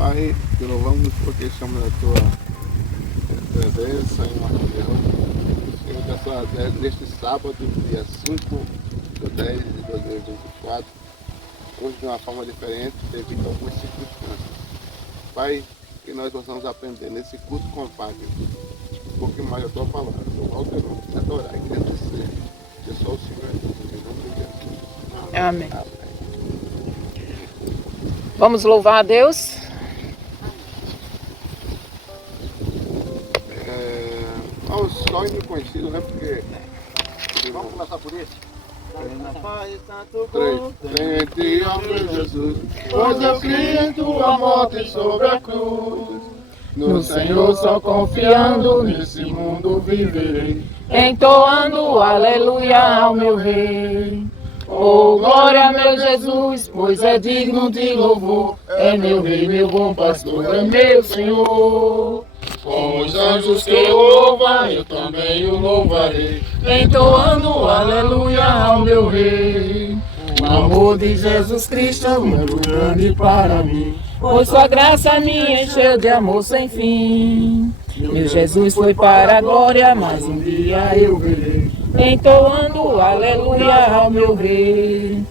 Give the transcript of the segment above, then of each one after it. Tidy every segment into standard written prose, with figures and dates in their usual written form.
Pai, te louvamos porque estamos na tua presença em nosso Deus. Neste sábado, dia 5/10 de 2024, hoje de uma forma diferente, devido a algumas circunstâncias. Pai, que nós possamos aprender nesse culto compacto um pouquinho mais da tua palavra, louvar o teu nome, te adorar e agradecer. Que só o Senhor é Deus, em nome de Jesus. Amém. Vamos louvar a Deus? Só conhecido, né? Porque. Vamos começar por isso? Em ti, ó meu Jesus, pois eu criei em tua morte sobre a cruz. No Senhor só confiando, nesse mundo viverei, Entoando aleluia ao meu Rei. Oh, glória, meu Jesus, pois é digno de louvor. É meu Rei, meu bom pastor, é meu Senhor. Com os anjos que eu louvam, eu também o louvarei, Entoando aleluia ao meu Rei. O amor de Jesus Cristo é muito grande para mim, Pois sua graça me encheu de amor sem fim. Meu Jesus foi para a glória, mas um dia eu verei. Entoando aleluia ao meu Rei.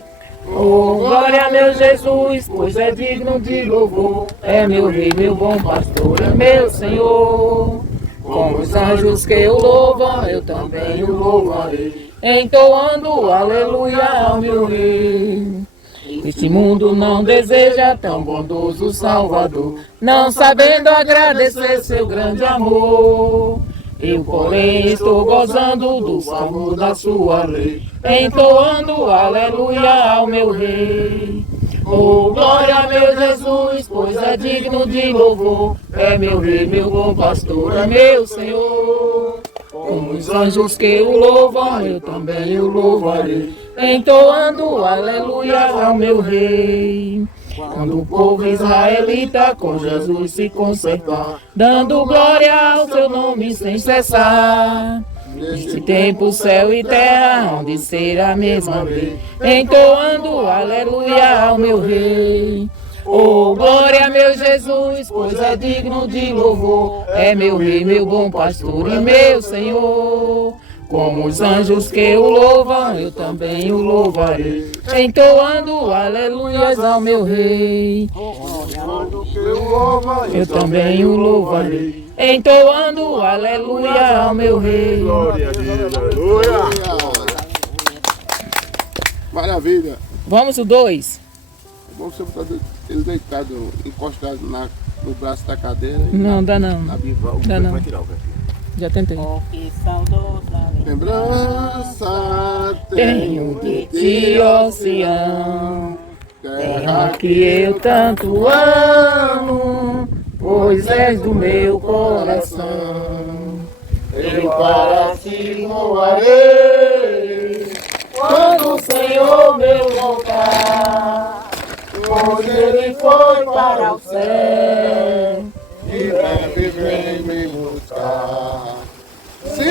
Oh, glória, meu Jesus, pois é digno de louvor. É meu Rei, meu bom pastor, é meu Senhor. Com os anjos que o louvam, eu também o louvarei. Entoando aleluia ao meu Rei. Este mundo não deseja tão bondoso Salvador, não sabendo agradecer seu grande amor. Eu, porém, estou gozando do sabor da sua lei, entoando aleluia ao meu Rei. Oh, glória, meu Jesus, pois é digno de louvor. É meu Rei, meu bom pastor, é meu Senhor. Com os anjos que o louvam, eu também o louvarei, entoando aleluia ao meu Rei. Quando o povo israelita com Jesus se conservar, dando glória ao seu nome sem cessar. Neste tempo, céu e terra hão de ser a mesma vez, entoando aleluia ao meu Rei. Oh, glória, meu Jesus, pois é digno de louvor. É meu Rei, meu bom pastor e meu Senhor. Como os anjos que o louvam, eu também o louvarei, entoando aleluias ao meu Rei. Eu também o louvarei, entoando aleluia ao meu Rei. Glória a Deus, aleluia. Maravilha. Vamos o 2. Vamos sempre estar ele deitado, encostado no braço da cadeira. Não, dá não. Na bival. Dá não. Vai tirar o velho. Já tentei. Oh, que saudosa Lembrança Tenho de ti, ó Sião, terra que eu tanto amo, pois és do meu coração. Eu para ti louvarei, Quando o Senhor meu voltar, pois ele foi para o céu. e breve vem me buscar. Se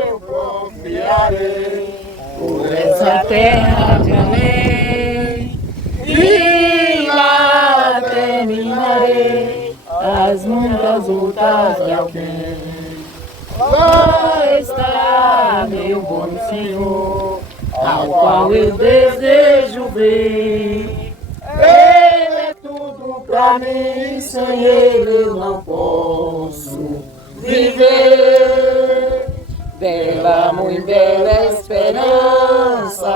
eu confiarei por Essa terra de além, e lá terminarei as muitas lutas de alguém. Lá está meu bom Senhor, ao qual eu desejo ver. Ele é tudo pra mim, sem ele eu não posso viver. Bela, muito bela esperança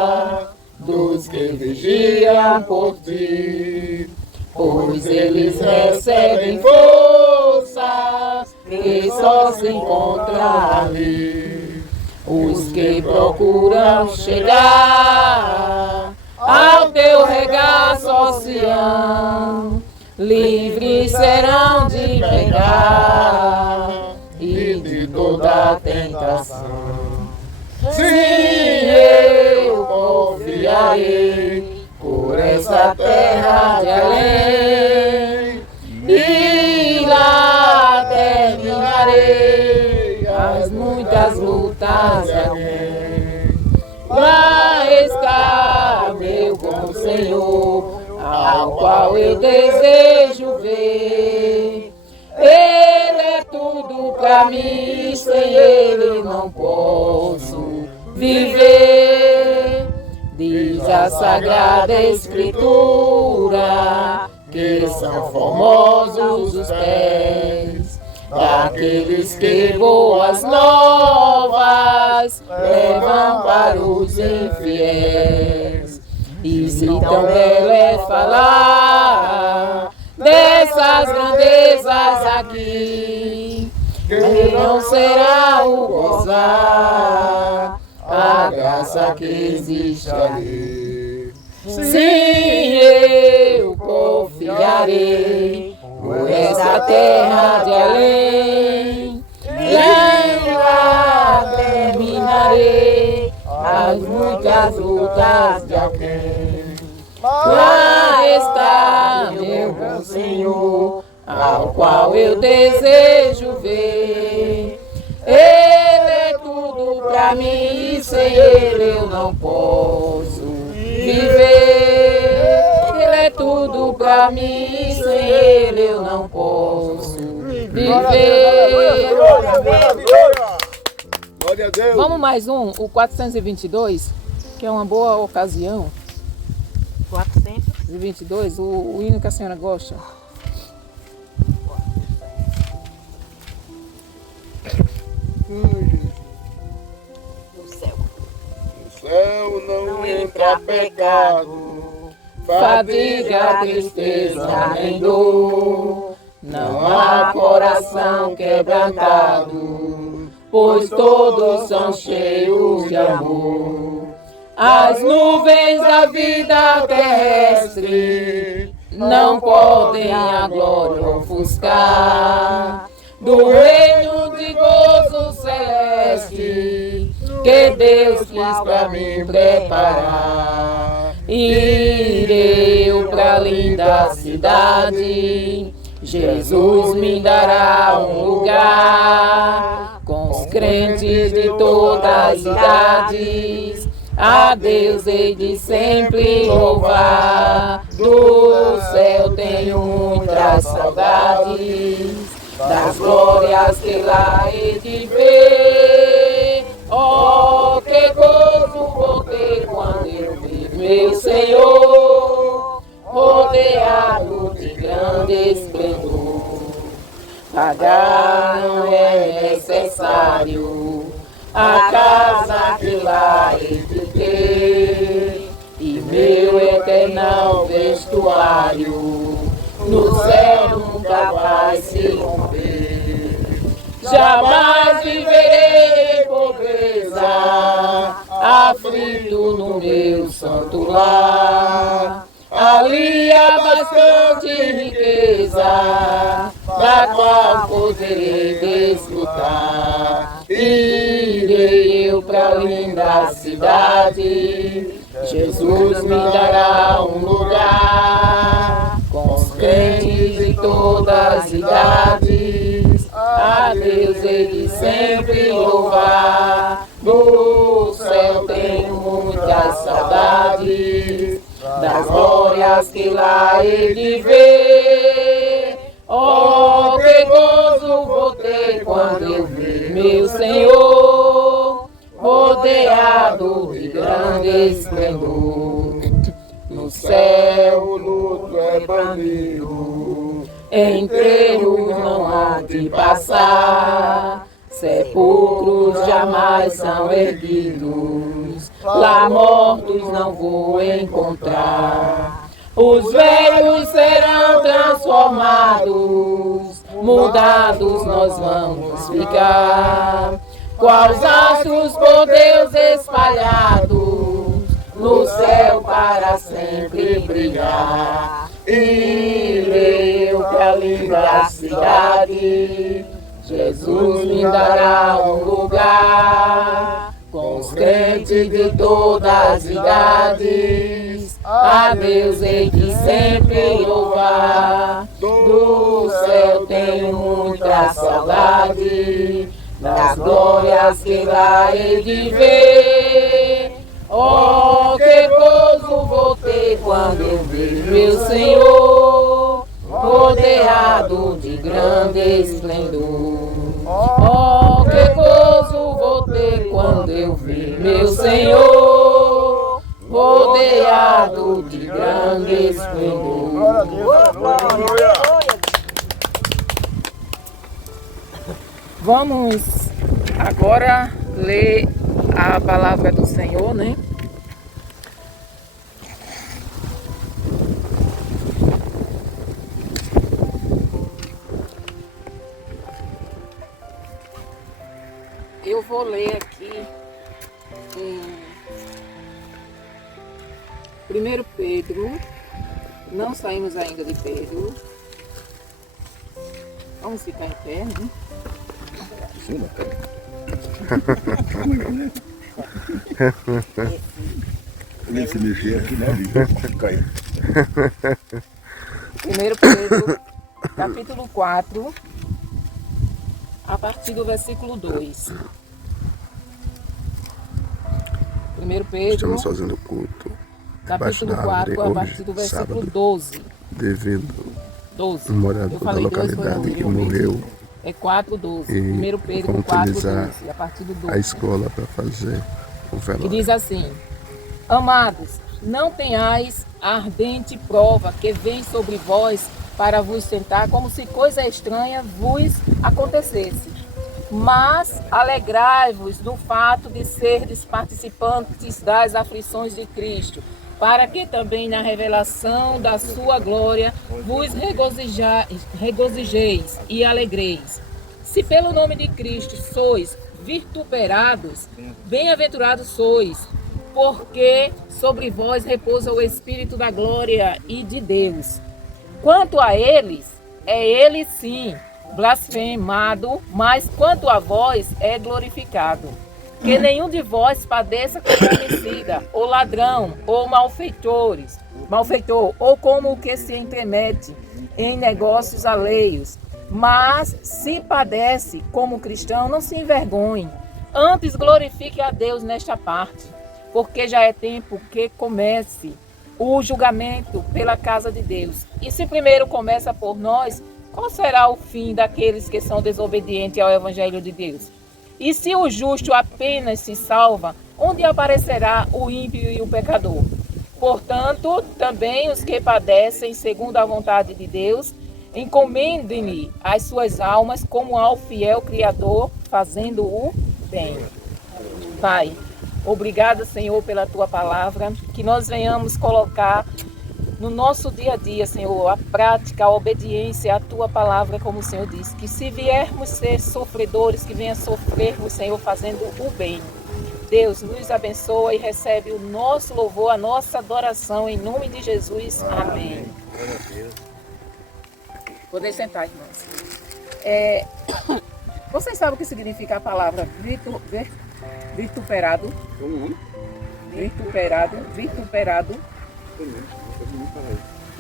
dos que vigiam por ti, pois eles recebem forças que só se encontra ali. Os que procuram chegar ao teu regaço, ó Sião, livres serão de pecar e de toda tentação. Se eu confiarei por essa terra de além, e lá terminarei as muitas lutas de alguém. Lá está meu bom Senhor, ao ao qual eu desejo ver. Ele é tudo pra mim, sem ele não posso viver. Diz a Sagrada Escritura que são formosos os pés daqueles que boas novas levam para os infiéis. E se tão belo é falar dessas grandezas aqui, que não será o gozar a graça que existe ali. Sim, eu confiarei por essa terra de além, e lá terminarei as muitas lutas de alguém. Lá está meu bom Senhor, ao qual eu desejo ver. Ele é tudo pra mim, e sem ele eu não posso viver. Ele é tudo pra mim, e sem ele eu não posso viver. Glória a Deus. Vamos mais um, o 422, que é uma boa ocasião. 422, o hino que a senhora gosta. No céu. No céu não entra pecado, Fadiga, tristeza, nem dor. Não há coração quebrantado, pois todos são cheios de amor. As nuvens da vida terrestre não podem a glória ofuscar do reino de gozo celeste que Deus quis pra mim preparar. Irei eu pra linda cidade, Jesus me dará um lugar com os crentes de todas as idades. A Deus hei de sempre louvar. Do céu tenho muitas saudades, das glórias que lá hei de ver. Oh, que gozo vou ter quando eu vi meu Senhor rodeado de grande esplendor. Pagar não é necessário a casa que lá hei de ter, e meu eternal vestuário no céu nunca vai se romper. Jamais viverei em pobreza, aflito no meu santo lar. Ali há bastante riqueza, da qual poderei desfrutar. Irei eu pra linda cidade, Jesus me dará um lugar com os crentes de todas as idades. A Deus hei de sempre louvar. Do céu tenho muitas saudades, das glórias que lá hei de ver. Oh, que gozo vou ter quando eu ver meu Senhor rodeado de grande esplendor. No céu o luto é banido, enterros não há de passar, sepulcros jamais são erguidos, lá mortos não vou encontrar. Os velhos serão transformados, mudados nós vamos ficar, quais astros por Deus espalhados, no céu para sempre brilhar. Irei eu pra linda cidade, Jesus me dará um lugar com os crentes de todas as idades. A Deus hei de sempre louvar. Do céu tenho muita saudade, das glórias que lá hei de ver. Oh, que gozo gozo vou ter quando eu ver meu Senhor, rodeado de grande esplendor. Oh, que gozo vou ter quando eu ver meu Senhor, rodeado de grande esplendor. Glória a Deus. Vamos agora ler a palavra do Senhor, né? Eu vou ler aqui em 1 Pedro, não saímos ainda de Pedro. Vamos ficar em pé, né? Nem se mexer aqui, né? Caiu. 1 Pedro, capítulo 4, a partir do versículo 2. 1 Pedro, Estamos fazendo culto debaixo capítulo da árvore 4, a hoje, partir do versículo sábado, 12. devido 12. um morador Eu da falei 2, foi localidade não, que realmente. morreu É 4, 12. E 1 Pedro vamos 4, utilizar 12, a partir do a 12. escola para fazer o Que velório. diz assim: Amados, não tenhais a ardente prova que vem sobre vós para vos tentar, como se coisa estranha vos acontecesse. Mas alegrai-vos no fato de serdes participantes das aflições de Cristo, para que também na revelação da sua glória vos regozijeis e alegreis. Se pelo nome de Cristo sois vituperados, bem-aventurados sois, porque sobre vós repousa o Espírito da glória e de Deus. Quanto a eles, é ele sim blasfemado, mas quanto a vós é glorificado. Que nenhum de vós padeça como homicida, ou ladrão, ou malfeitor, ou como o que se entremete em negócios alheios. Mas se padece como cristão, não se envergonhe. Antes glorifique a Deus nesta parte, porque já é tempo que comece o julgamento pela casa de Deus. E se primeiro começa por nós, qual será o fim daqueles que são desobedientes ao Evangelho de Deus? E se o justo apenas se salva, onde aparecerá o ímpio e o pecador? Portanto, também os que padecem segundo a vontade de Deus, encomendem-lhe as suas almas como ao fiel Criador, fazendo o bem. Pai, obrigada, Senhor, pela Tua palavra, que nós venhamos colocar no nosso dia a dia, Senhor, a prática, a obediência à Tua palavra, como o Senhor disse, que se viermos ser sofredores, que venha sofrermos, Senhor, fazendo o bem. Deus, nos abençoa e recebe o nosso louvor, a nossa adoração, em nome de Jesus. Amém. Podem sentar, irmãos. Vocês sabem o que significa a palavra vituperado? Vituperado.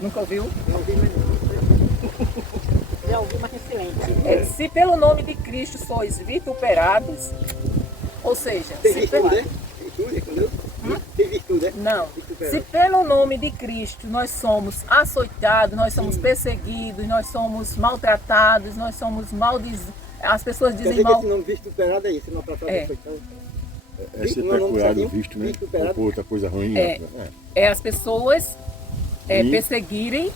Nunca ouviu? Já ouvi, mas em silêncio. Se pelo nome de Cristo sois vituperados, ou seja, Tem se virtude, pelo... né? Virtude, entendeu? Tem virtude, né? Não, Vituperado. se pelo nome de Cristo nós somos açoitados, nós somos perseguidos, nós somos maltratados, nós somos as pessoas Quer dizem dizer que mal. esse nome vituperado é isso, maltratado, açoitado. É ser Não, não, procurado, não, visto, né? vituperado. Por outra coisa ruim. É. Né? É as pessoas Sim. perseguirem,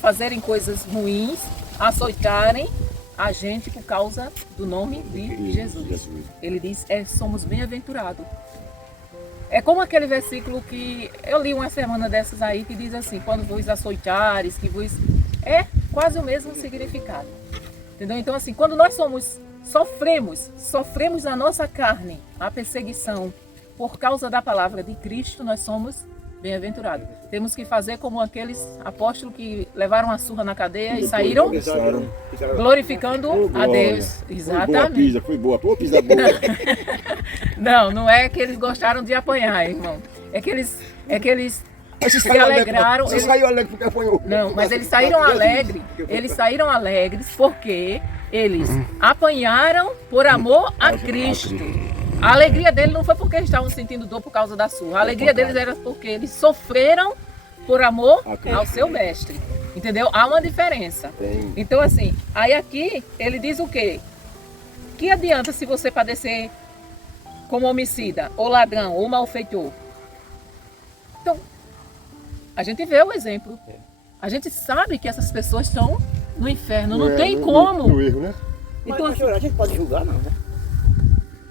fazerem coisas ruins, açoitarem a gente por causa do nome de Jesus. Ele diz, somos bem-aventurados. É como aquele versículo que eu li uma semana dessas aí, que diz assim, quando vos açoitares, que vos... É quase o mesmo significado. Entendeu? Então assim, quando nós sofremos na nossa carne a perseguição por causa da palavra de Cristo, nós somos bem-aventurados. Temos que fazer como aqueles apóstolos que levaram a surra na cadeia e saíram glorificando a Deus. Exatamente. Foi boa pizza boa. Não é que eles gostaram de apanhar, irmão. É que eles se alegraram. Você saiu alegre porque apanhou. Não, mas eles saíram alegres. Eles saíram alegres porque eles apanharam por amor a Cristo. A alegria dele não foi porque eles estavam sentindo dor por causa da surra. A alegria deles era porque eles sofreram por amor ao seu mestre. Entendeu? Há uma diferença. Tem. Então, assim, aí aqui ele diz o quê? Que adianta se você padecer como homicida, ou ladrão, ou malfeitor? Então, a gente vê o exemplo. A gente sabe que essas pessoas estão no inferno. Não tem como. No erro, né? Então, Mas, a gente pode julgar, não, né?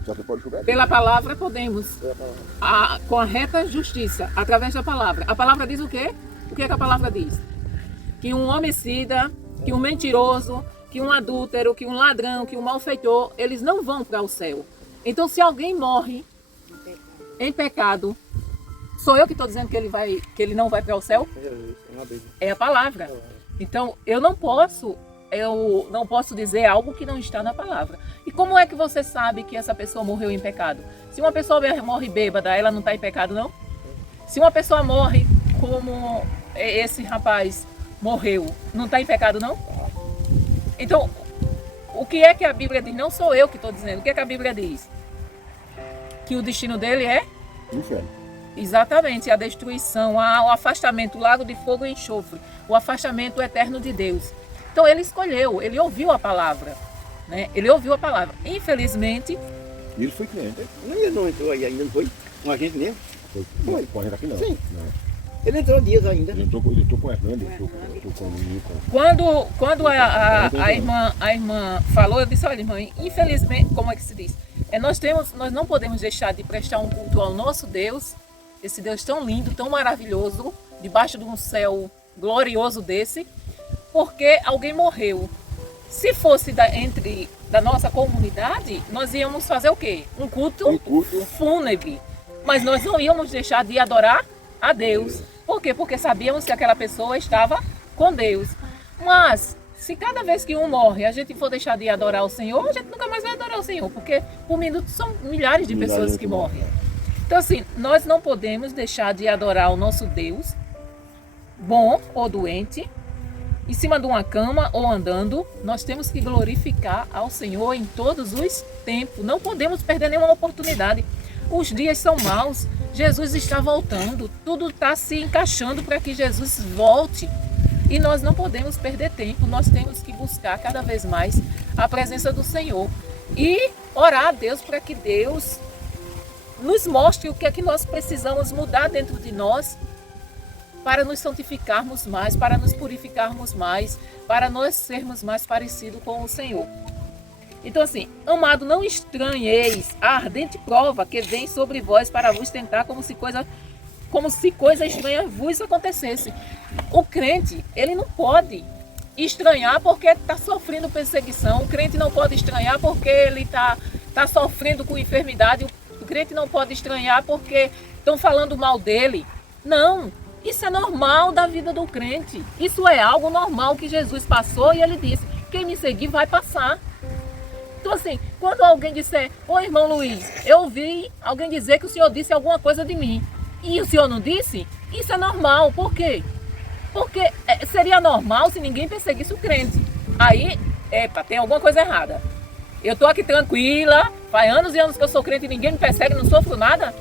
Só você pode julgar. pela palavra podemos. Com a reta justiça, através da palavra. A palavra diz o quê? O que é que a palavra diz? Que um homicida, que um mentiroso, que um adúltero, que um ladrão, que um malfeitor, eles não vão para o céu. Então, se alguém morre em pecado, sou eu que estou dizendo que ele não vai para o céu? É a palavra. Então, eu não posso dizer algo que não está na palavra. E como é que você sabe que essa pessoa morreu em pecado? Se uma pessoa morre bêbada, ela não está em pecado, não? Se uma pessoa morre como esse rapaz morreu, não está em pecado, não? Então, o que é que a Bíblia diz? Não sou eu que estou dizendo. O que é que a Bíblia diz? Que o destino dele é? Inferno. Exatamente, a destruição, o afastamento, o lago de fogo e enxofre, o afastamento eterno de Deus. Então ele escolheu, ele ouviu a palavra, né? Ele ouviu a palavra. Infelizmente... E ele foi cliente. Ele não entrou aí ainda, não foi? Com a gente mesmo? Foi. Correndo aqui não. Sim. Não. Ele entrou dias ainda. Ele entrou com a Hernanda, eu estou com o Nico. Quando a irmã falou, eu disse, olha irmã, infelizmente, como é que se diz? Nós não podemos deixar de prestar um culto ao nosso Deus, esse Deus tão lindo, tão maravilhoso, debaixo de um céu glorioso desse, porque alguém morreu. Se fosse da nossa comunidade, nós íamos fazer o quê? Um culto fúnebre. Mas nós não íamos deixar de adorar a Deus. Por quê? Porque sabíamos que aquela pessoa estava com Deus. Mas, se cada vez que um morre, a gente for deixar de adorar o Senhor, a gente nunca mais vai adorar o Senhor. Porque por minuto são milhares de pessoas que morrem. Então, assim, nós não podemos deixar de adorar o nosso Deus, bom ou doente, em cima de uma cama ou andando. Nós temos que glorificar ao Senhor em todos os tempos. Não podemos perder nenhuma oportunidade. Os dias são maus, Jesus está voltando, tudo está se encaixando para que Jesus volte. E nós não podemos perder tempo, nós temos que buscar cada vez mais a presença do Senhor. E orar a Deus para que Deus nos mostre o que é que nós precisamos mudar dentro de nós para nos santificarmos mais, para nos purificarmos mais, para nós sermos mais parecidos com o Senhor. Então assim, amado, não estranheis a ardente prova que vem sobre vós para vos tentar como se coisa estranha vos acontecesse. O crente, ele não pode estranhar porque está sofrendo perseguição. O crente não pode estranhar porque ele está sofrendo com enfermidade. O crente não pode estranhar porque estão falando mal dele. Não, isso é normal da vida do crente. Isso é algo normal que Jesus passou e ele disse, quem me seguir vai passar. Então assim, quando alguém disser, ô irmão Luiz, eu ouvi alguém dizer que o senhor disse alguma coisa de mim e o senhor não disse, isso é normal. Por quê? Porque seria normal se ninguém perseguisse o crente. Aí, tem alguma coisa errada. Eu estou aqui tranquila, faz anos e anos que eu sou crente e ninguém me persegue, não sofro nada.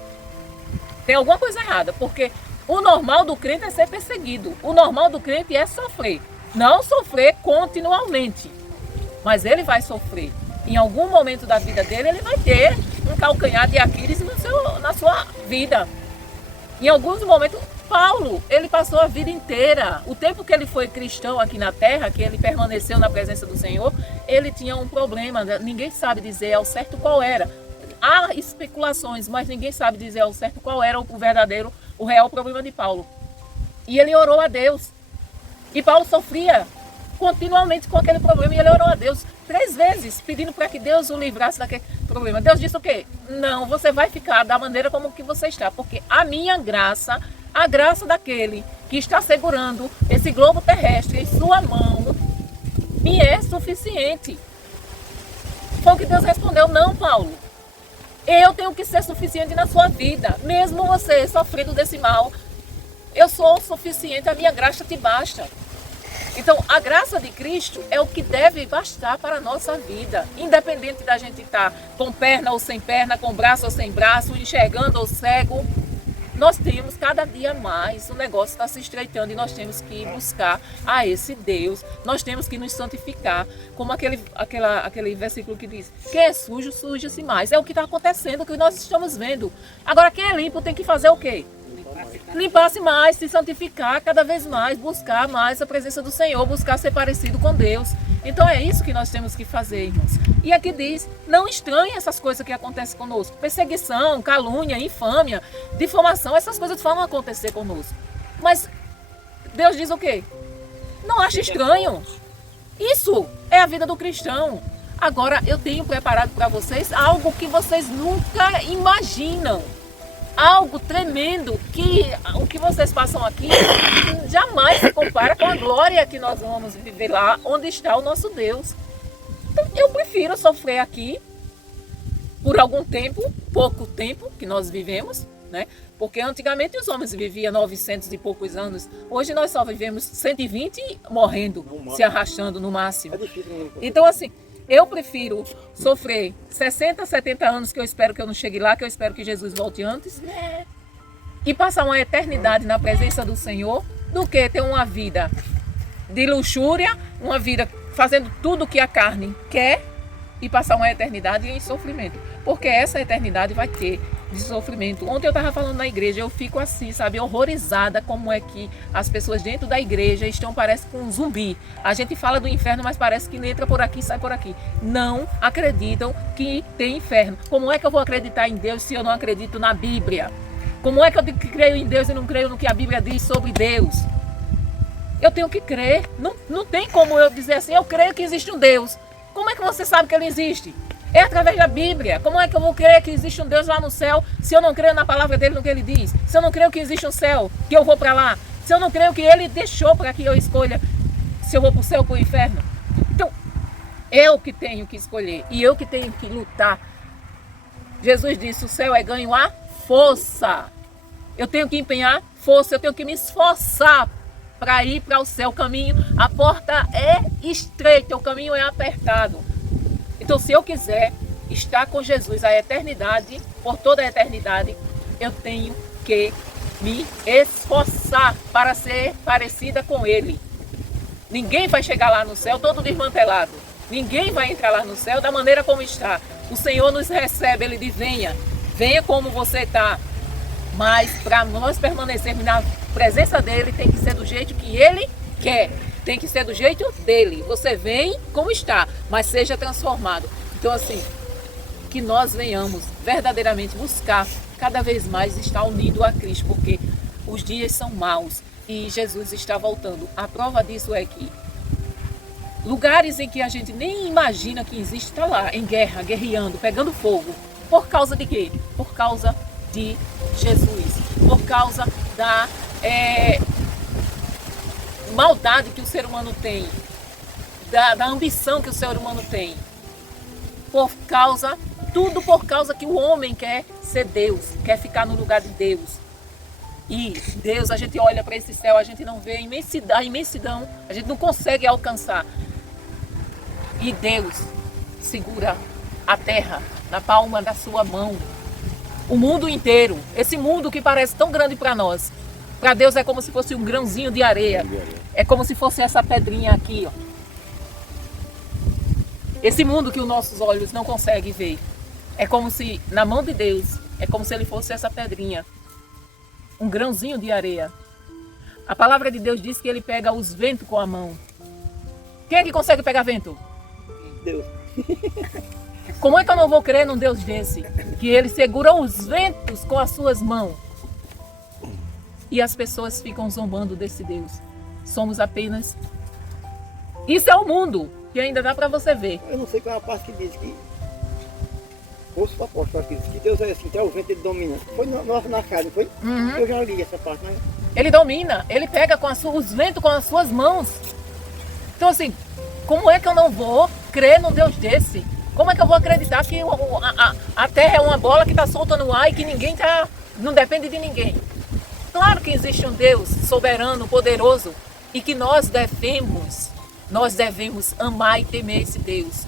Tem alguma coisa errada, porque o normal do crente é ser perseguido. O normal do crente é sofrer. Não sofrer continuamente, mas ele vai sofrer. Em algum momento da vida dele, ele vai ter um calcanhar de Aquiles na sua vida. Em alguns momentos, Paulo, ele passou a vida inteira, o tempo que ele foi cristão aqui na terra, que ele permaneceu na presença do Senhor, ele tinha um problema, ninguém sabe dizer ao certo qual era. Há especulações, mas ninguém sabe dizer ao certo qual era o real problema de Paulo. E ele orou a Deus. E Paulo sofria continuamente com aquele problema e ele orou a Deus 3 vezes, pedindo para que Deus o livrasse daquele problema. Deus disse o quê? Não, você vai ficar da maneira como que você está, porque a minha graça, a graça daquele que está segurando esse globo terrestre em sua mão, me é suficiente. Foi o que Deus respondeu, não, Paulo. Eu tenho que ser suficiente na sua vida, mesmo você sofrendo desse mal. Eu sou o suficiente, a minha graça te basta. Então, a graça de Cristo é o que deve bastar para a nossa vida. Independente da gente estar com perna ou sem perna, com braço ou sem braço, enxergando ou cego, nós temos cada dia mais, o negócio está se estreitando e nós temos que buscar a esse Deus. Nós temos que nos santificar, como aquele versículo que diz: quem é sujo, suja-se mais. É o que está acontecendo, o que nós estamos vendo. Agora, quem é limpo tem que fazer o quê? Limpar-se mais, se santificar cada vez mais, buscar mais a presença do Senhor, buscar ser parecido com Deus. Então é isso que nós temos que fazer, irmãos. E aqui diz, não estranhe essas coisas que acontecem conosco. Perseguição, calúnia, infâmia, difamação, essas coisas vão acontecer conosco. Mas Deus diz o quê? Não ache estranho. Isso é a vida do cristão. Agora eu tenho preparado para vocês algo que vocês nunca imaginam. Algo tremendo, que o que vocês passam aqui jamais se compara com a glória que nós vamos viver lá onde está o nosso Deus. Então, eu prefiro sofrer aqui por algum tempo, pouco tempo que nós vivemos, né? Porque antigamente os homens viviam 900 e poucos anos. Hoje nós só vivemos 120 morrendo, se arrastando no máximo. Então assim, eu prefiro sofrer 60, 70 anos, que eu espero que eu não chegue lá, que eu espero que Jesus volte antes, e passar uma eternidade na presença do Senhor, do que ter uma vida de luxúria, uma vida fazendo tudo o que a carne quer e passar uma eternidade em sofrimento. Porque essa eternidade vai ter de sofrimento. Ontem eu estava falando na igreja, eu fico assim, sabe, horrorizada como é que as pessoas dentro da igreja estão, parece com um zumbi. A gente fala do inferno, mas parece que entra por aqui e sai por aqui. Não acreditam que tem inferno. Como é que eu vou acreditar em Deus se eu não acredito na Bíblia? Como é que eu creio em Deus e não creio no que a Bíblia diz sobre Deus? Eu tenho que crer. Não tem como eu dizer assim, eu creio que existe um Deus. Como é que você sabe que ele existe? É através da Bíblia. Como é que eu vou crer que existe um Deus lá no céu se eu não creio na palavra dele, no que ele diz? Se eu não creio que existe um céu, que eu vou para lá? Se eu não creio que ele deixou para que eu escolha se eu vou para o céu ou para o inferno? Então, eu que tenho que escolher e eu que tenho que lutar. Jesus disse, o céu é ganho à força. Eu tenho que empenhar força, eu tenho que me esforçar para ir para o céu. O caminho, a porta é estreita, o caminho é apertado. Então, se eu quiser estar com Jesus a eternidade, por toda a eternidade, eu tenho que me esforçar para ser parecida com Ele. Ninguém vai chegar lá no céu todo desmantelado. Ninguém vai entrar lá no céu da maneira como está. O Senhor nos recebe, Ele diz, venha como você está. Mas para nós permanecermos na presença dEle, tem que ser do jeito que Ele quer. Tem que ser do jeito dele. Você vem como está, mas seja transformado. Então assim, que nós venhamos verdadeiramente buscar cada vez mais estar unido a Cristo, porque os dias são maus e Jesus está voltando. A prova disso é que lugares em que a gente nem imagina que existe, está lá, em guerra, guerreando, pegando fogo. Por causa de quê? Por causa de Jesus. Por causa da maldade que o ser humano tem, da ambição que o ser humano tem, tudo por causa que o homem quer ser Deus, quer ficar no lugar de Deus. E Deus, a gente olha para esse céu, a gente não vê a imensidão, a gente não consegue alcançar. E Deus segura a terra na palma da sua mão. O mundo inteiro, esse mundo que parece tão grande para nós, para Deus é como se fosse um grãozinho de areia. É como se fosse essa pedrinha aqui, ó. Esse mundo que os nossos olhos não conseguem ver. É como se, na mão de Deus, é como se ele fosse essa pedrinha. Um grãozinho de areia. A palavra de Deus diz que ele pega os ventos com a mão. Quem é que consegue pegar vento? Deus. Como é que eu não vou crer num Deus desse? Que ele segura os ventos com as suas mãos. E as pessoas ficam zombando desse Deus. Somos apenas... Isso é o mundo, que ainda dá para você ver. Eu não sei qual é a parte que diz que... Ouço o apóstolo aqui, que Deus é assim, até o vento ele domina. Foi na carne, foi? Uhum. Eu já li essa parte, né? Ele domina, ele pega com os ventos com as suas mãos. Então assim, como é que eu não vou crer num Deus desse? Como é que eu vou acreditar que a terra é uma bola que está solta no ar e que não depende de ninguém? Claro que existe um Deus soberano, poderoso, e que nós devemos amar e temer esse Deus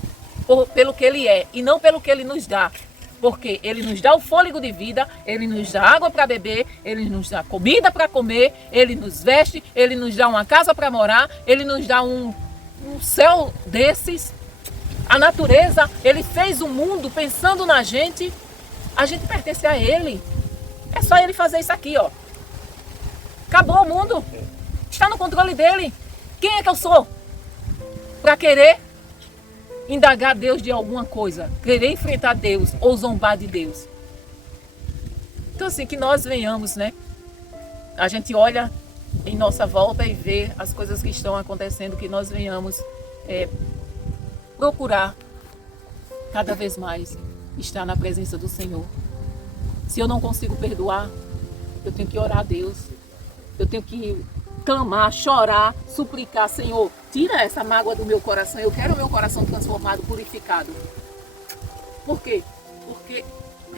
pelo que Ele é e não pelo que Ele nos dá. Porque Ele nos dá o fôlego de vida, Ele nos dá água para beber, Ele nos dá comida para comer, Ele nos veste, Ele nos dá uma casa para morar, Ele nos dá um céu desses. A natureza, Ele fez o mundo pensando na gente, a gente pertence a Ele. É só Ele fazer isso aqui, ó. Acabou o mundo, está no controle dEle. Quem é que eu sou para querer indagar Deus de alguma coisa, querer enfrentar Deus ou zombar de Deus? Então assim, que nós venhamos, né? A gente olha em nossa volta e vê as coisas que estão acontecendo, que nós venhamos procurar cada vez mais estar na presença do Senhor. Se eu não consigo perdoar, eu tenho que orar a Deus, eu tenho que clamar, chorar, suplicar: Senhor, tira essa mágoa do meu coração, eu quero o meu coração transformado, purificado. Por quê? Porque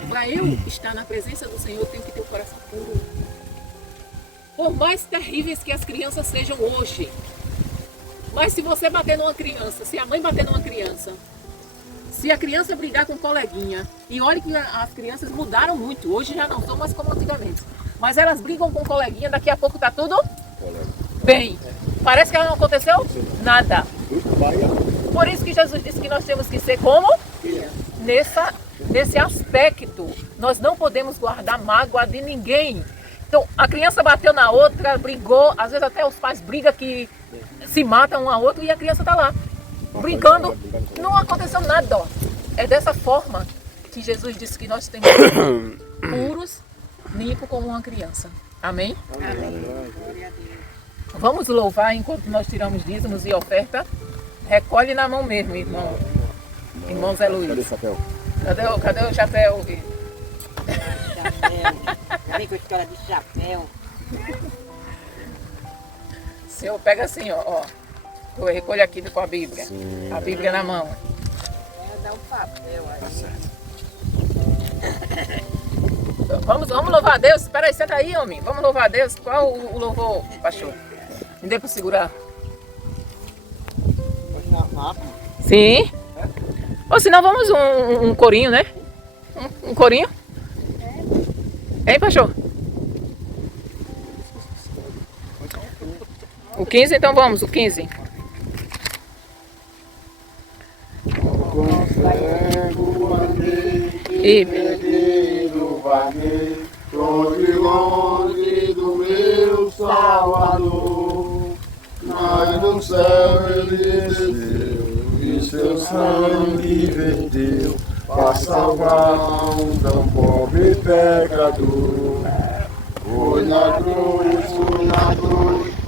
para eu estar na presença do Senhor, eu tenho que ter o coração puro. Por mais terríveis que as crianças sejam hoje, mas se você bater numa criança, se a mãe bater numa criança, se a criança brigar com um coleguinha, e olha que as crianças mudaram muito, hoje já não são mais como antigamente, mas elas brigam com um coleguinha, daqui a pouco tá tudo bem. Parece que não aconteceu nada. Por isso que Jesus disse que nós temos que ser como? Nesse aspecto. Nós não podemos guardar mágoa de ninguém. Então, a criança bateu na outra, brigou, às vezes até os pais brigam que se matam um a outro e a criança está lá, brincando. Não aconteceu nada, ó. É dessa forma que Jesus disse que nós temos que ser puros, limpos como uma criança. Amém? Amém. Vamos louvar enquanto nós tiramos dízimos e oferta. Recolhe na mão mesmo, irmão. Irmão Zé Luiz. Cadê o chapéu? Cadê o chapéu? Vem com a história de chapéu. Senhor, pega assim, ó. Eu recolho aqui com a Bíblia. Sim. A Bíblia na mão. Dá um papel aí. Vamos louvar a Deus. Espera aí, senta aí, homem. Vamos louvar a Deus. Qual o louvor, pastor? Me dê para segurar. Sim. Ou senão vamos um corinho, né? Um corinho? Hein, pastor? O 15, então vamos, o 15. E perdido vaguei, longe do meu Salvador, mas no céu ele desceu e seu sangue verteu para salvar um tão pobre pecador. Foi na cruz,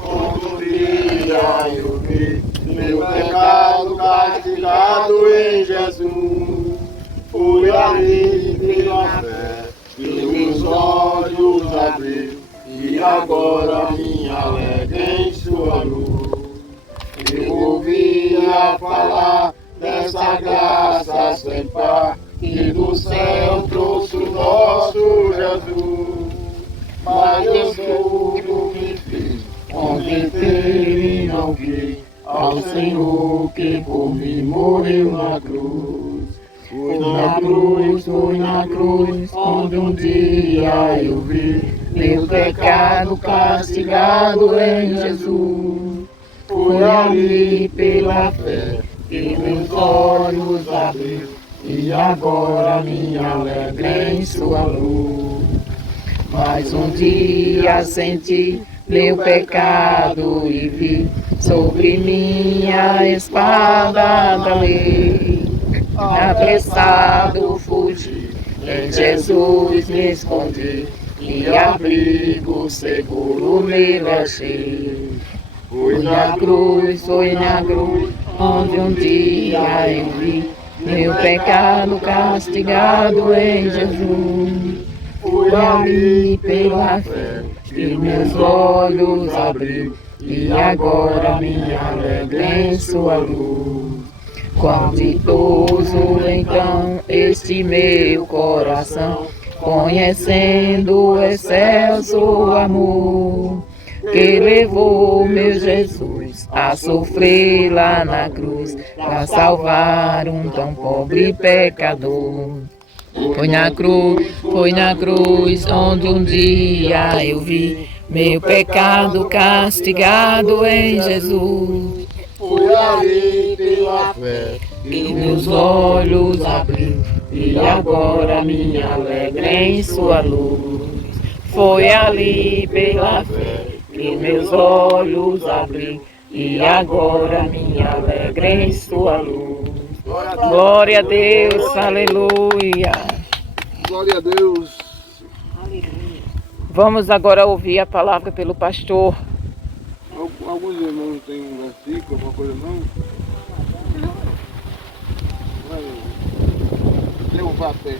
onde um dia eu vi meu pecado castigado em Jesus. Fui ali pela fé, que meus olhos abriu, e agora me alegra em sua luz. Eu ouvia falar dessa graça sem par, que do céu trouxe o nosso Jesus. Mas eu tudo me fiz, contentei e não vi ao Senhor que por mim morreu na cruz. Foi na cruz, onde um dia eu vi meu pecado castigado em Jesus. Foi ali pela fé que meus olhos abriu, e agora me alegra em sua luz. Mas um dia senti meu pecado e vi sobre minha espada da lei. Apressado fugi, em Jesus me escondi, e abrigo seguro nele achei. Foi na cruz, onde um dia eu vi meu pecado castigado em Jesus. Foi ali pela fé que meus olhos abriu, e agora me alegra em sua luz. Quão ditoso então este meu coração, conhecendo o excelso amor, que levou meu Jesus a sofrer lá na cruz para salvar um tão pobre pecador. Foi na cruz onde um dia eu vi meu pecado castigado em Jesus. Foi ali pela fé E meus olhos abriu e agora me alegra em sua luz. Foi ali pela fé que meus olhos abri e agora me alegra em sua luz. Glória a Deus, aleluia. Glória a Deus. Vamos agora ouvir a palavra pelo pastor. Alguns irmãos têm um versículo, alguma coisa não? Tem um papel.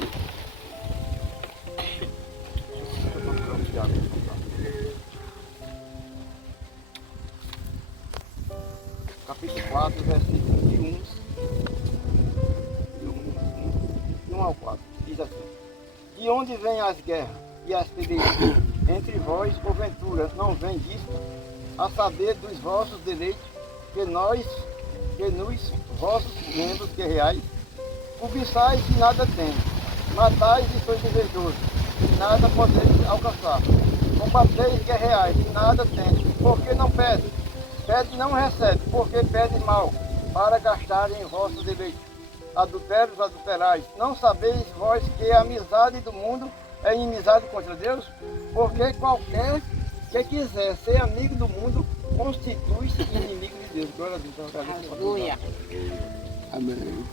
Capítulo 4, versículo de 1 ao 4. Diz assim: De onde vêm as guerras e as pelejas entre vós, porventura, não vem disto, a saber dos vossos deleites, que nos vossos membros guerreais, cobiçais e nada tem, matais e sois invejosos, e nada podeis alcançar, combateis guerreais e nada tem, porque não pede, pede e não recebe, porque pede mal, para gastarem em vossos deleites. Adultérios, adulterais, não sabeis vós que a amizade do mundo é inimizade contra Deus? Porque qualquer que quiser ser amigo do mundo constitui-se inimigo de Deus. Glória a Deus. Aleluia. Amém.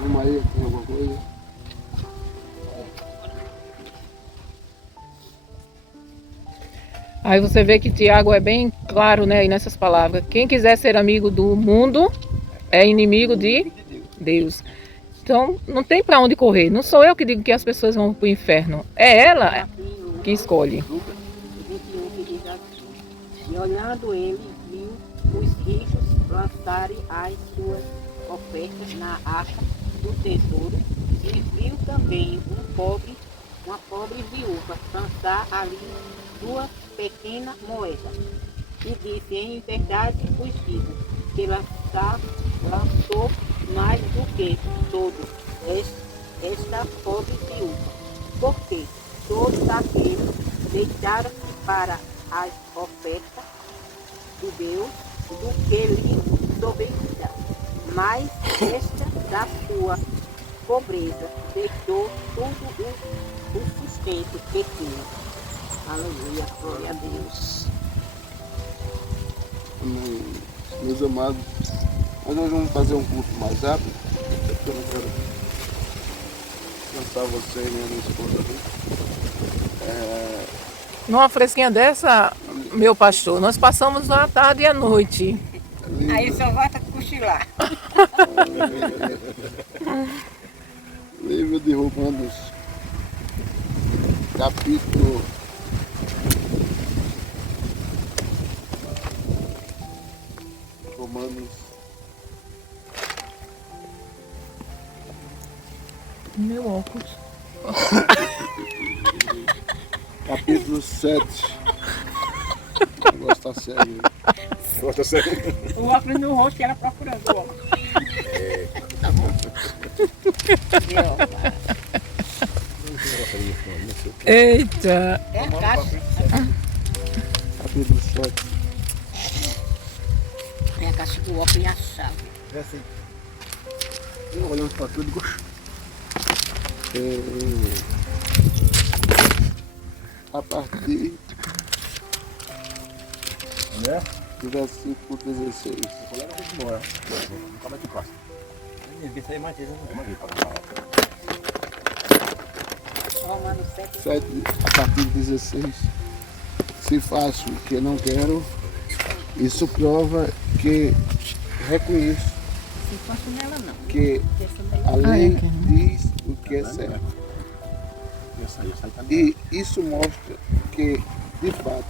Vamos aí, tem alguma coisa? Aí você vê que Tiago é bem claro, né, aí nessas palavras. Quem quiser ser amigo do mundo é inimigo de Deus. Então não tem para onde correr. Não sou eu que digo que as pessoas vão para o inferno. É ela que escolhe. 21 que diz assim: E olhando ele, viu os ricos lançarem as suas ofertas na arca do tesouro, e viu também uma pobre viúva lançar ali sua pequena moeda. E disse: Em verdade vos digo que lançou mais do que todos esta pobre viúva, porque todos aqueles deitaram-se para as ofertas de Deus do que lhe sobrevirá. Mas esta da sua pobreza deixou tudo o sustento que tinha. Aleluia, glória a Deus. Amém. Meus amados, mas hoje vamos fazer um culto mais rápido, porque eu não quero cansar você e minha esposa aqui. Numa fresquinha dessa, meu pastor, nós passamos a tarde e a noite. Aí só volta a cochilar. Livro de Romanos, capítulo 'Meu óculos. Capítulo 7. O negócio tá sério. Gosta sério? O óculos no rosto que ela procurando o óculos. Tá bom. Eita! É a caixa. Capítulo 7. É a caixa do óculos e a chave. É assim. Eu olhando para tudo, gosto. A partir Né? do versículo 16. Embora. Como é que passa? Isso aí, Matheus. Romanos 7. 7, a partir de 16. Se faço o que não quero, isso prova que reconheço Não faço nela não. que a lei diz o que é certo. E isso mostra que, de fato,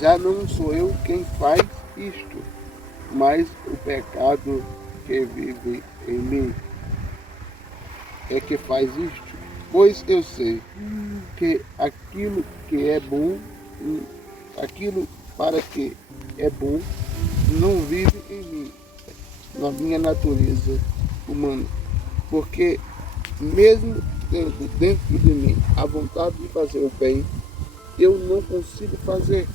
já não sou eu quem faz isto, mas o pecado que vive em mim é que faz isto. Pois eu sei que aquilo que é bom aquilo para que é bom, não vive em mim, na minha natureza humana. Porque mesmo tendo dentro de mim a vontade de fazer o bem, eu não consigo fazer,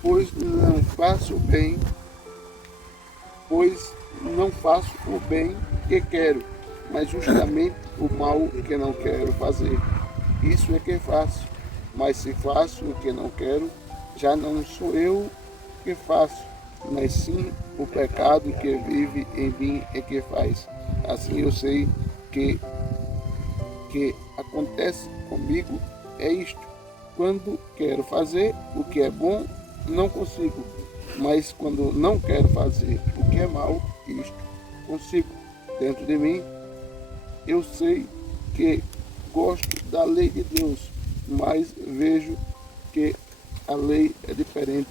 pois não faço o bem que quero, mas justamente o mal que não quero fazer. Isso é que faço, mas se faço o que não quero, já não sou eu que faço, mas sim o pecado que vive em mim é que faz. Assim eu sei que acontece comigo é isto: quando quero fazer o que é bom, não consigo, mas quando não quero fazer o que é mal, isto consigo. Dentro de mim, eu sei que gosto da lei de Deus, mas vejo que a lei é diferente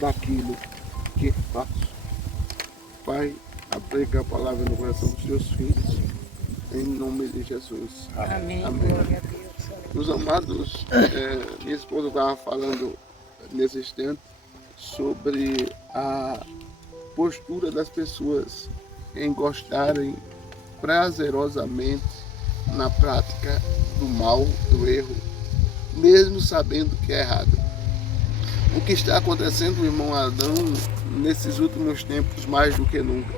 daquilo que faço. Pai, aplica a palavra no coração dos teus filhos, em nome de Jesus. Amém. Amém. Meus amados, minha esposa estava falando nesse instante sobre a postura das pessoas em gostarem prazerosamente na prática do mal, do erro, mesmo sabendo que é errado. O que está acontecendo, irmão Adão, nesses últimos tempos, mais do que nunca,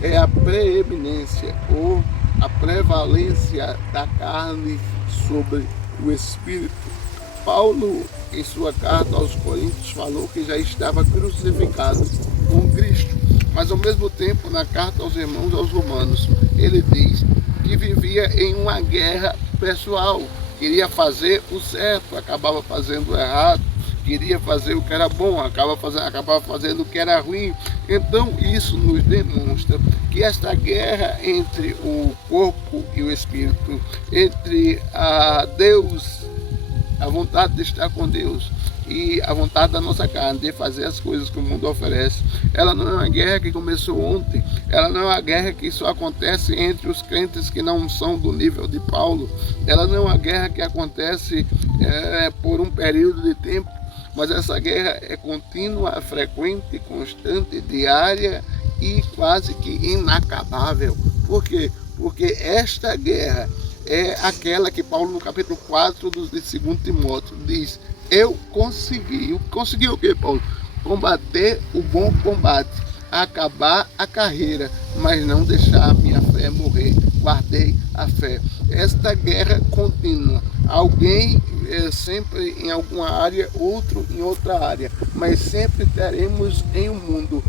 é a preeminência ou a prevalência da carne sobre o Espírito. Paulo, em sua carta aos Coríntios, falou que já estava crucificado com Cristo, mas ao mesmo tempo, na carta aos irmãos aos Romanos, ele diz que vivia em uma guerra pessoal, queria fazer o certo, acabava fazendo o errado, queria fazer o que era bom, acabava fazendo o que era ruim. Então isso nos demonstra que esta guerra entre o corpo e o espírito, entre a Deus, a vontade de estar com Deus e a vontade da nossa carne de fazer as coisas que o mundo oferece, ela não é uma guerra que começou ontem, ela não é uma guerra que só acontece entre os crentes que não são do nível de Paulo, ela não é uma guerra que acontece por um período de tempo, mas essa guerra é contínua, frequente, constante, diária e quase que inacabável. Por quê? Porque esta guerra é aquela que Paulo, no capítulo 4 de 2 Timóteo, diz: eu consegui. Consegui o quê, Paulo? Combater o bom combate, acabar a carreira, mas não deixar a minha fé morrer. Guardei a fé. Esta guerra contínua. Alguém sempre em alguma área, outro em outra área, mas sempre teremos em um mundo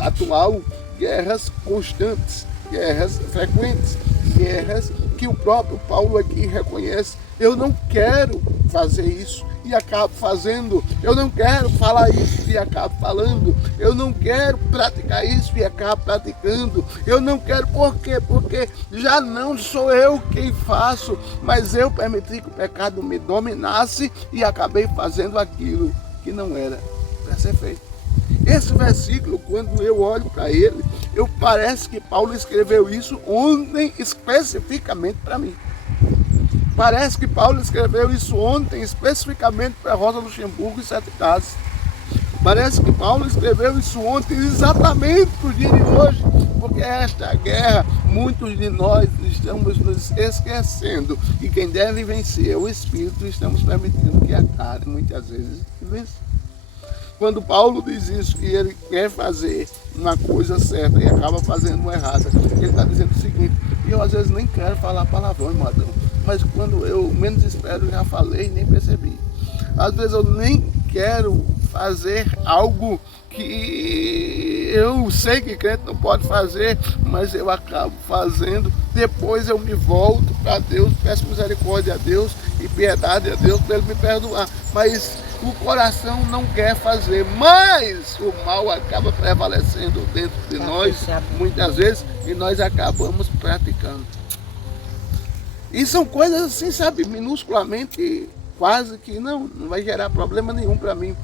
atual guerras constantes, guerras frequentes, guerras que o próprio Paulo aqui reconhece. Eu não quero fazer isso e acabo fazendo, eu não quero falar isso e acabo falando, eu não quero praticar isso e acabo praticando, eu não quero, por quê? Porque já não sou eu quem faço, mas eu permiti que o pecado me dominasse e acabei fazendo aquilo que não era para ser feito. Esse versículo, quando eu olho para ele, parece que Paulo escreveu isso ontem especificamente para mim. Parece que Paulo escreveu isso ontem especificamente para Rosa Luxemburgo e 7 Casas. Parece que Paulo escreveu isso ontem exatamente para o dia de hoje, porque esta guerra, muitos de nós estamos nos esquecendo, e quem deve vencer é o Espírito, e estamos permitindo que a carne muitas vezes vença. Quando Paulo diz isso, que ele quer fazer uma coisa certa e acaba fazendo errada, ele está dizendo o seguinte: eu às vezes nem quero falar palavrão, irmão Adão, mas quando eu menos espero, eu já falei e nem percebi. Às vezes eu nem quero fazer algo que eu sei que crente não pode fazer, mas eu acabo fazendo. Depois eu me volto para Deus, peço misericórdia a Deus e piedade a Deus para Ele me perdoar. Mas o coração não quer fazer, mas o mal acaba prevalecendo dentro de nós, muitas vezes, e nós acabamos praticando. E são coisas assim, sabe, minusculamente, quase que não vai gerar problema nenhum para mim.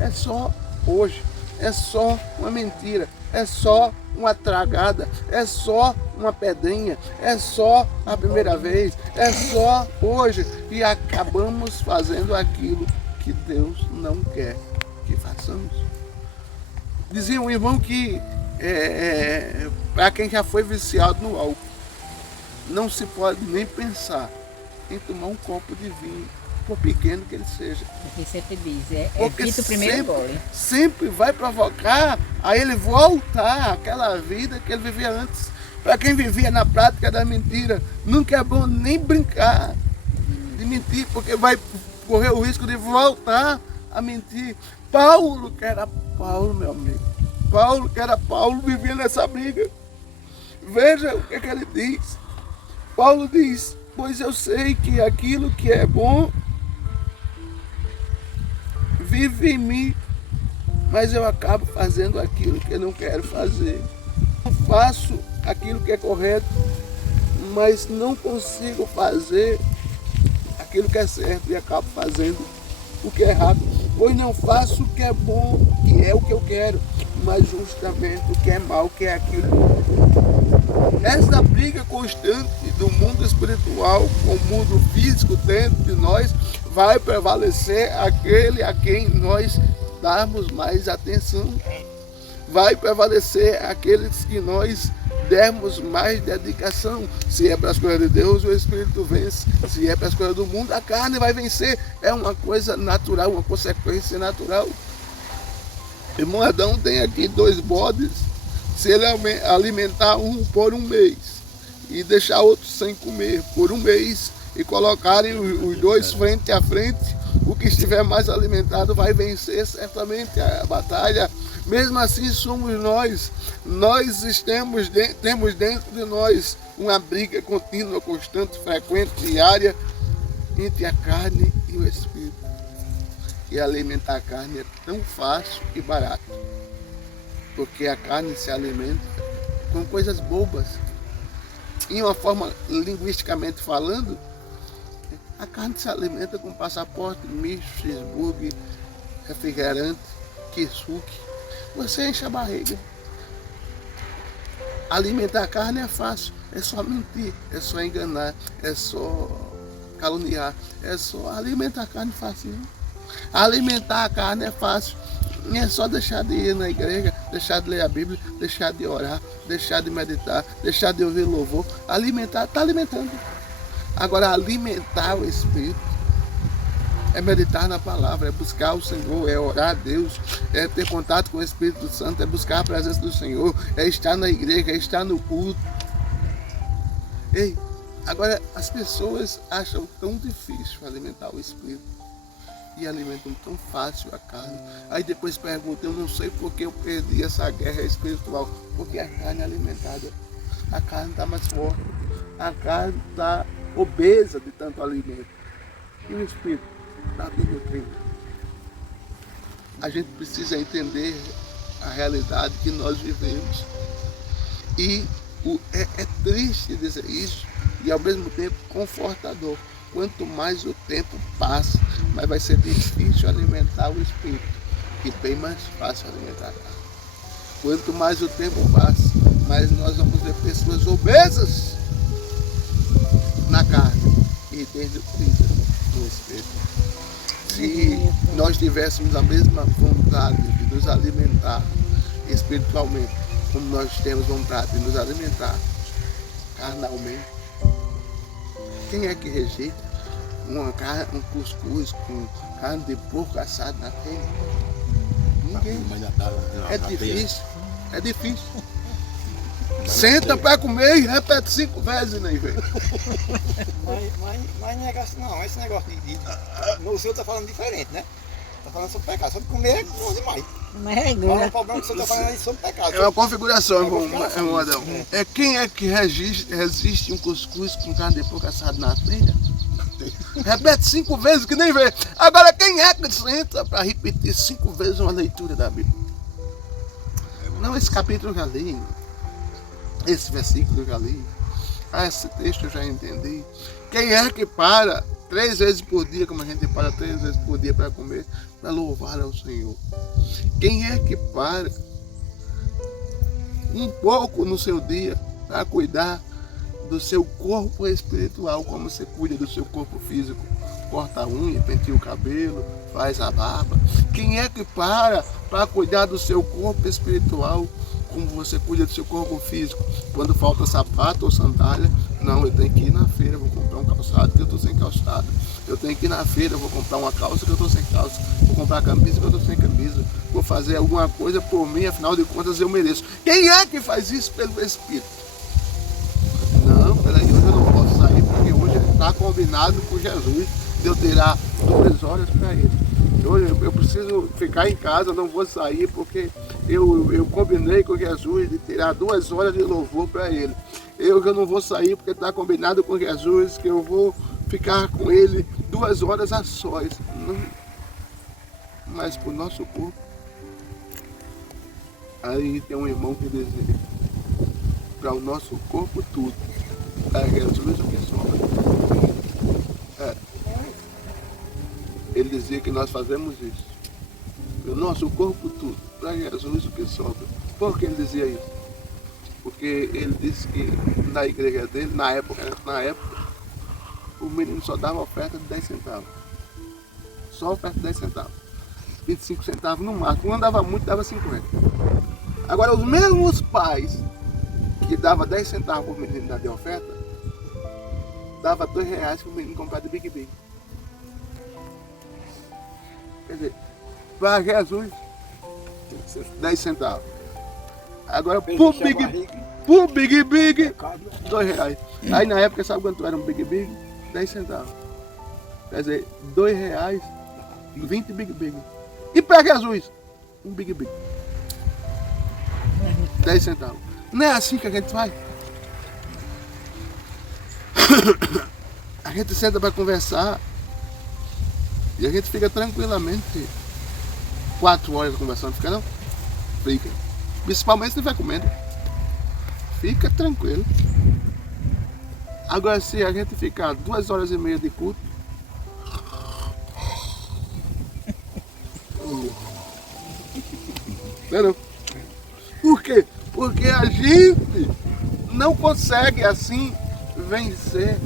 É só hoje, é só uma mentira, é só uma tragada, é só uma pedrinha, é só a primeira vez, é só hoje, e acabamos fazendo aquilo que Deus não quer que façamos. Dizia um irmão que para quem já foi viciado no álcool, não se pode nem pensar em tomar um copo de vinho, por pequeno que ele seja. Porque sempre diz, Porque dito o primeiro gole. sempre vai provocar a ele voltar àquela vida que ele vivia antes. Para quem vivia na prática da mentira, nunca é bom nem brincar de mentir, porque vai correr o risco de voltar a mentir. Paulo, que era Paulo, meu amigo, Paulo, que era Paulo, vivia nessa briga. Veja o que ele diz. Paulo diz: pois eu sei que aquilo que é bom vive em mim, mas eu acabo fazendo aquilo que eu não quero fazer. Eu faço aquilo que é correto, mas não consigo fazer aquilo que é certo e acabo fazendo o que é errado. Pois não faço o que é bom, que é o que eu quero, mas justamente o que é mal, que é aquilo. Essa briga constante do mundo espiritual com o mundo físico dentro de nós vai prevalecer aquele a quem nós darmos mais atenção. Vai prevalecer aqueles que nós dermos mais dedicação. Se é para as coisas de Deus, o Espírito vence. Se é para as coisas do mundo, a carne vai vencer. É uma coisa natural, uma consequência natural. Irmão Adão tem aqui 2 bodes. Se ele alimentar um por um mês e deixar outro sem comer por um mês e colocarem os 2 frente a frente, o que estiver mais alimentado vai vencer certamente a batalha. Mesmo assim somos nós. Nós temos dentro de nós uma briga contínua, constante, frequente, diária entre a carne e o Espírito. E alimentar a carne é tão fácil e barato, porque a carne se alimenta com coisas bobas. Em uma forma linguisticamente falando, a carne se alimenta com passaporte, misto, cheeseburger, refrigerante, queçuque. Você enche a barriga. Alimentar a carne é fácil, é só mentir, é só enganar, é só caluniar, é só alimentar a carne fácil. Alimentar a carne é fácil. É só deixar de ir na igreja, deixar de ler a Bíblia, deixar de orar, deixar de meditar, deixar de ouvir louvor. Alimentar, está alimentando. Agora, alimentar o Espírito é meditar na palavra, é buscar o Senhor, é orar a Deus, é ter contato com o Espírito Santo, é buscar a presença do Senhor, é estar na igreja, é estar no culto. Ei, agora as pessoas acham tão difícil alimentar o Espírito e alimentam tão fácil a carne. Aí depois perguntam: eu não sei porque eu perdi essa guerra espiritual. Porque a carne é alimentada. A carne está mais forte. A carne está obesa de tanto alimento. E o Espírito está nutrindo. A gente precisa entender a realidade que nós vivemos. E é triste dizer isso e ao mesmo tempo confortador. Quanto mais o tempo passa, mais vai ser difícil alimentar o Espírito e bem mais fácil alimentar a carne. Quanto mais o tempo passa, mais nós vamos ver pessoas obesas na carne e desnutridas no Espírito. Se nós tivéssemos a mesma vontade de nos alimentar espiritualmente, como nós temos vontade de nos alimentar carnalmente, quem é que rejeita um cuscuz com carne de porco assado na telha? Ninguém. É difícil. É difícil. Senta para comer e repete 5 vezes, nem vem. Mas negócio não, esse negócio de o senhor está falando diferente, né? Está falando sobre pecado, sobre comer é bom demais. Mas é Mas o problema que o senhor está falando aí sobre pecado. É uma configuração, irmão Adão. Quem é que resiste um cuscuz com carne de porco assado na telha? Repete 5 vezes que nem vê. Agora, quem é que senta para repetir 5 vezes uma leitura da Bíblia? Não, esse capítulo eu já li. Esse versículo eu já li. Esse texto eu já entendi. Quem é que para 3 vezes por dia, como a gente para 3 vezes por dia para comer, para louvar ao Senhor? Quem é que para um pouco no seu dia para cuidar do seu corpo espiritual, como você cuida do seu corpo físico? Corta a unha, penteia o cabelo, faz a barba? Quem é que para cuidar do seu corpo espiritual como você cuida do seu corpo físico? Quando falta sapato ou sandália, não, eu tenho que ir na feira, vou comprar um calçado que eu estou sem calçado. Eu tenho que ir na feira, vou comprar uma calça que eu estou sem calça. Vou comprar camisa que eu estou sem camisa. Vou fazer alguma coisa por mim, afinal de contas eu mereço. Quem é que faz isso pelo Espírito? Não, peraí, hoje eu não posso sair porque hoje está combinado com Jesus de eu tirar 2 horas para ele. Hoje eu preciso ficar em casa, não vou sair porque eu combinei com Jesus de tirar 2 horas de louvor para ele. Eu não vou sair porque está combinado com Jesus que eu vou ficar com ele 2 horas a sós. Não. Mas para o nosso corpo, aí tem um irmão que deseja para o nosso corpo tudo, para Jesus o que sobra. Ele dizia que nós fazemos isso. O nosso corpo tudo, para Jesus o que sobra. Por que ele dizia isso? Porque ele disse que na igreja dele, na época, o menino só dava oferta de 10 centavos. Só oferta de 10 centavos. 25 centavos no máximo. Quando dava muito, dava 50. Agora, os mesmos pais que davam 10 centavos por menino dar de oferta, dava R$2 para o menino comprar de Big Big. Quer dizer, para Jesus, 10 centavos. Agora, por Big Big, R$2. Aí na época, sabe quanto era um Big Big? 10 centavos. Quer dizer, R$2, 20 Big Big. E para Jesus, um Big Big. 10 centavos. Não é assim que a gente faz? A gente senta para conversar e a gente fica tranquilamente 4 horas conversando, fica não? Fica. Principalmente se estiver comendo. Fica tranquilo. Agora se a gente ficar 2 horas e meia de culto, não. Por quê? Porque a gente não consegue assim vencer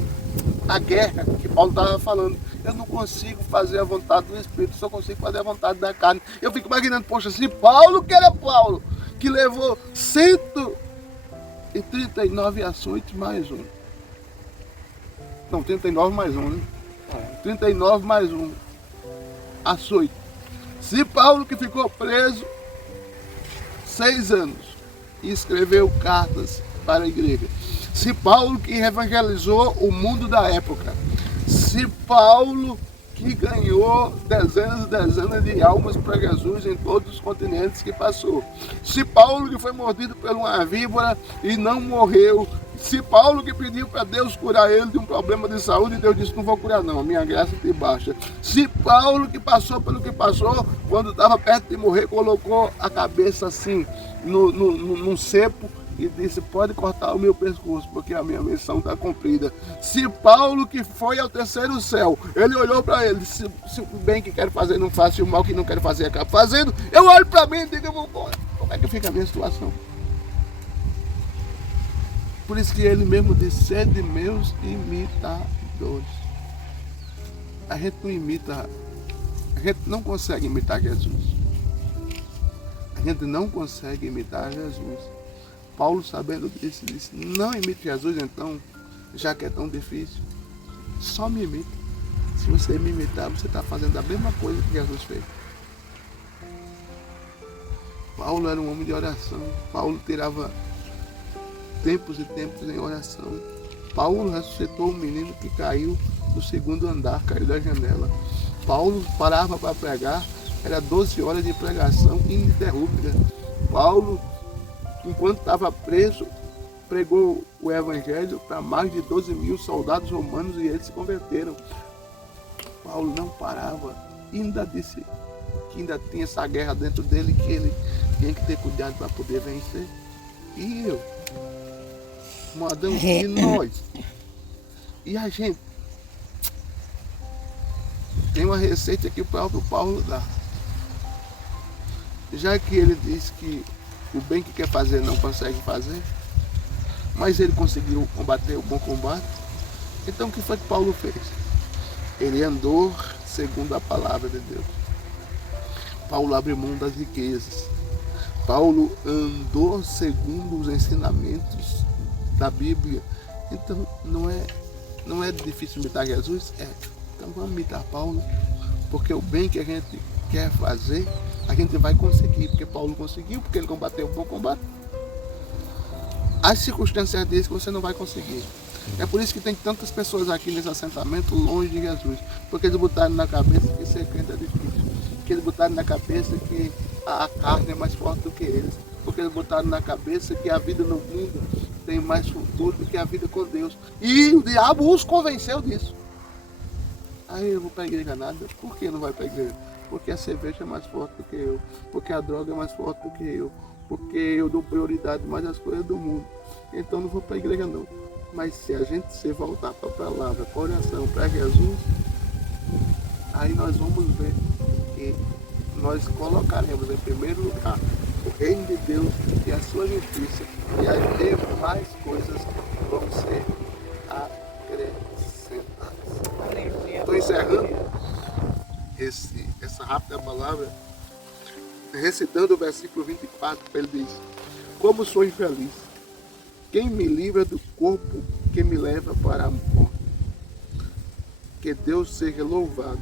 a guerra que Paulo estava falando. Eu não consigo fazer a vontade do Espírito, só consigo fazer a vontade da carne. Eu fico imaginando, poxa, se Paulo, que era Paulo, que levou 139 açoites mais um. Não, 39 mais um, né? 39 mais um açoite. Se Paulo, que ficou preso 6 anos e escreveu cartas para a igreja. Se Paulo, que evangelizou o mundo da época. Se Paulo, que ganhou dezenas e dezenas de almas para Jesus em todos os continentes que passou. Se Paulo, que foi mordido por uma víbora e não morreu. Se Paulo, que pediu para Deus curar ele de um problema de saúde, e Deus disse, não vou curar não, a minha graça te basta. Se Paulo, que passou pelo que passou, quando estava perto de morrer, colocou a cabeça assim, num cepo, e disse, pode cortar o meu pescoço, porque a minha missão está cumprida. Se Paulo, que foi ao 3º céu, ele olhou para ele, se o bem que quero fazer não faço, e o mal que não quero fazer acaba fazendo, eu olho para mim e digo, como é que fica a minha situação? Por isso que ele mesmo disse, sede meus imitadores. A gente não imita, a gente não consegue imitar Jesus. A gente não consegue imitar Jesus. Paulo, sabendo disso, disse, não imite Jesus então, já que é tão difícil. Só me imita. Se você me imitar, você está fazendo a mesma coisa que Jesus fez. Paulo era um homem de oração. Paulo tirava tempos e tempos em oração. Paulo ressuscitou um menino que caiu do 2º andar, caiu da janela. Paulo parava para pregar, era 12 horas de pregação ininterrupta. Paulo, enquanto estava preso, pregou o evangelho para mais de 12 mil soldados romanos e eles se converteram. Paulo não parava, ainda disse que ainda tinha essa guerra dentro dele, que ele tinha que ter cuidado para poder vencer. E eu, Modão, e nós? E a gente? Tem uma receita que o próprio Paulo dá. Já que ele diz que o bem que quer fazer não consegue fazer, mas ele conseguiu combater o bom combate, então o que foi que Paulo fez? Ele andou segundo a palavra de Deus. Paulo abriu mão das riquezas. Paulo andou segundo os ensinamentos da Bíblia. Então não é difícil imitar Jesus? É. Então vamos imitar Paulo, porque o bem que a gente quer fazer, a gente vai conseguir, porque Paulo conseguiu, porque ele combateu o bom combate. As circunstâncias dizem que você não vai conseguir. É por isso que tem tantas pessoas aqui nesse assentamento longe de Jesus, porque eles botaram na cabeça que ser crente é difícil, porque eles botaram na cabeça que a carne é mais forte do que eles, porque eles botaram na cabeça que a vida no mundo tem mais futuro do que a vida com Deus. E o diabo os convenceu disso. Aí eu vou para a igreja nada. Por que não vai para a igreja? Porque a cerveja é mais forte do que eu, porque a droga é mais forte do que eu, porque eu dou prioridade mais às coisas do mundo. Então não vou para a igreja não. Mas se a gente se voltar para a palavra, para a oração, para Jesus, aí nós vamos ver que nós colocaremos em primeiro lugar o reino de Deus e a sua justiça, e as demais coisas vão ser acrescentadas. Estou encerrando essa rápida palavra, recitando o versículo 24, ele diz: como sou infeliz, quem me livra do corpo que me leva para a morte? Que Deus seja louvado,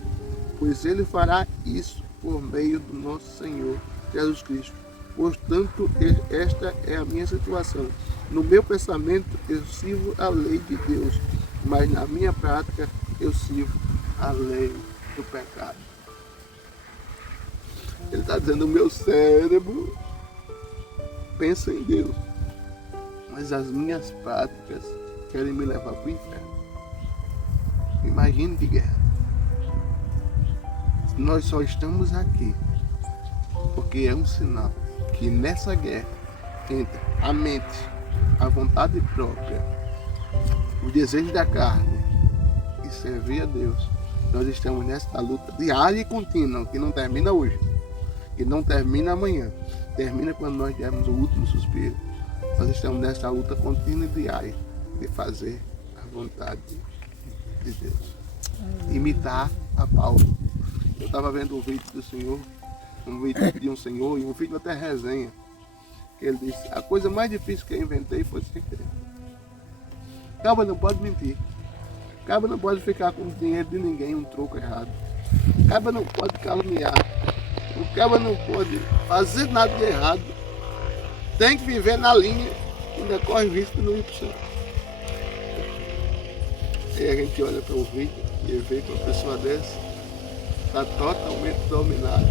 pois Ele fará isso por meio do nosso Senhor Jesus Cristo. Portanto, esta é a minha situação. No meu pensamento, eu sirvo a lei de Deus, mas na minha prática, eu sirvo a lei do pecado. Ele está dizendo: o meu cérebro pensa em Deus, mas as minhas práticas querem me levar para o inferno. Imagine que guerra. Nós só estamos aqui porque é um sinal que nessa guerra entre a mente, a vontade própria, o desejo da carne e servir a Deus. Nós estamos nessa luta diária e contínua, que não termina hoje, que não termina amanhã, termina quando nós dermos o último suspiro. Nós estamos nessa luta contínua e diária de fazer a vontade de Deus. Imitar a Paulo. Eu estava vendo um vídeo do Senhor, um vídeo de um senhor, e um vídeo até resenha, que ele disse: a coisa mais difícil que eu inventei foi ser crente. Caba não pode mentir. Caba não pode ficar com o dinheiro de ninguém, um troco errado. Caba não pode caluniar. O caba não pode fazer nada de errado. Tem que viver na linha e ainda corre risco de não ir para o céu. Aí a gente olha para o vídeo e vê que uma pessoa dessa está totalmente dominada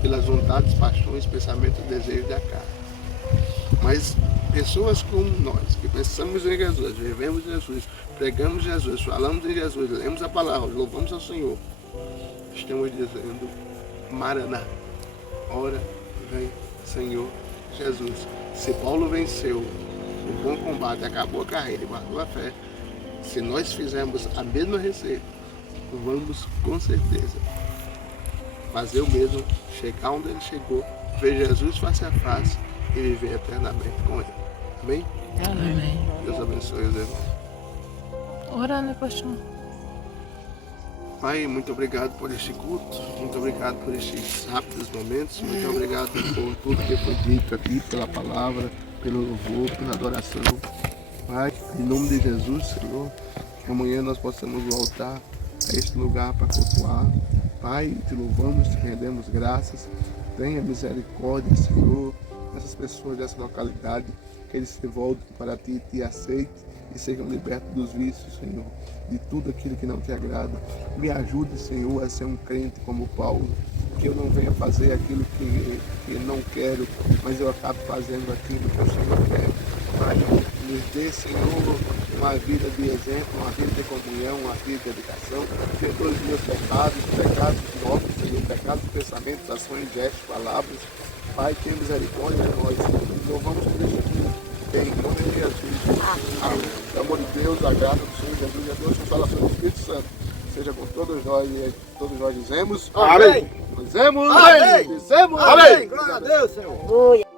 pelas vontades, paixões, pensamentos e desejos da carne. Mas pessoas como nós, que pensamos em Jesus, vivemos Jesus, pregamos Jesus, falamos em Jesus, lemos a palavra, louvamos ao Senhor, estamos dizendo: Maraná, ora vem Senhor Jesus. Se Paulo venceu o bom combate, acabou a carreira e guardou a fé, se nós fizermos a mesma receita, vamos com certeza fazer o mesmo, chegar onde ele chegou, ver Jesus face a face e viver eternamente com ele. Amém? Amém. Deus abençoe os irmãos. Orando, pastor. Pai, muito obrigado por este culto, muito obrigado por estes rápidos momentos, muito obrigado por tudo que foi dito aqui, pela palavra, pelo louvor, pela adoração. Pai, em nome de Jesus, Senhor, que amanhã nós possamos voltar a este lugar para cultuar. Pai, te louvamos, te rendemos graças. Tenha misericórdia, Senhor, dessas pessoas dessa localidade, que eles se voltem para ti, te aceitem e sejam libertos dos vícios, Senhor, de tudo aquilo que não te agrada. Me ajude, Senhor, a ser um crente como Paulo, que eu não venha fazer aquilo que não quero, mas eu acabo fazendo aquilo que o Senhor quer. Pai, nos dê, Senhor, uma vida de exemplo, uma vida de comunhão, uma vida de dedicação. Perdoe os meus pecados de obra, Senhor, pecados de pensamentos, ações, gestos, palavras. Pai, tenha misericórdia de nós. Louvamos por isso aqui, em nome de Jesus. Amém. O amor de Deus, a graça do Senhor Jesus e a Deus, a consolação do Espírito Santo, seja com todos nós, e todos nós dizemos: Amém. Dizemos: Amém. Dizemos: Amém. Glória a Deus, Senhor. Aleluia.